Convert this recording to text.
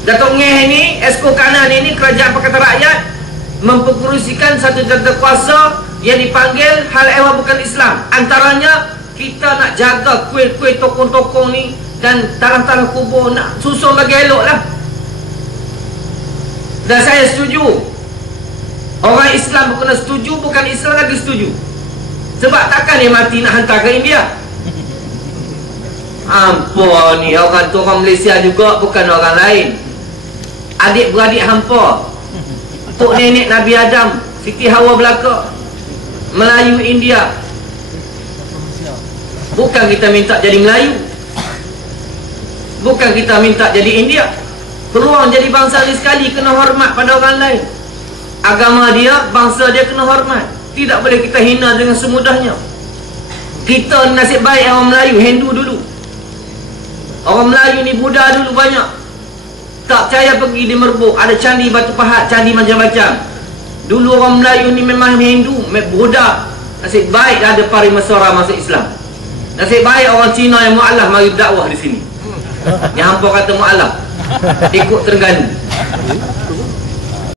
Datuk Ngeh ni, Esko Kanan ini, Kerajaan Pakatan Rakyat mempengerusikan satu jabatan kuasa yang dipanggil hal ehwal bukan Islam. Antaranya kita nak jaga kuih-kuih tokong-tokong ni dan tanah-tanah kubur, nak susun bagi elok lah. Dan saya setuju, orang Islam bukan setuju, bukan Islam lagi setuju. Sebab takkan dia mati nak hantar ke India. Hampa ni, orang tu orang Malaysia juga, bukan orang lain. Adik-beradik hampa, tok nenek Nabi Adam, Siti Hawa belaka, Melayu India. Bukan kita minta jadi Melayu, bukan kita minta jadi India. Peluang jadi bangsa ni sekali, kena hormat pada orang lain. Agama dia, bangsa dia kena hormat. Tidak boleh kita hina dengan semudahnya. Kita nasib baik orang Melayu, Hindu dulu. Orang Melayu ni Buddha dulu banyak. Tak percaya pergi di Merbuk, ada candi batu pahat, candi macam-macam. Dulu orang Melayu ni memang Hindu, Buddha. Nasib baik ada Parimeswara masuk Islam. Nasib baik orang Cina yang mu'alaf mari berdakwah di sini. Yang hampa kata mu'alaf, ikut Terengganu.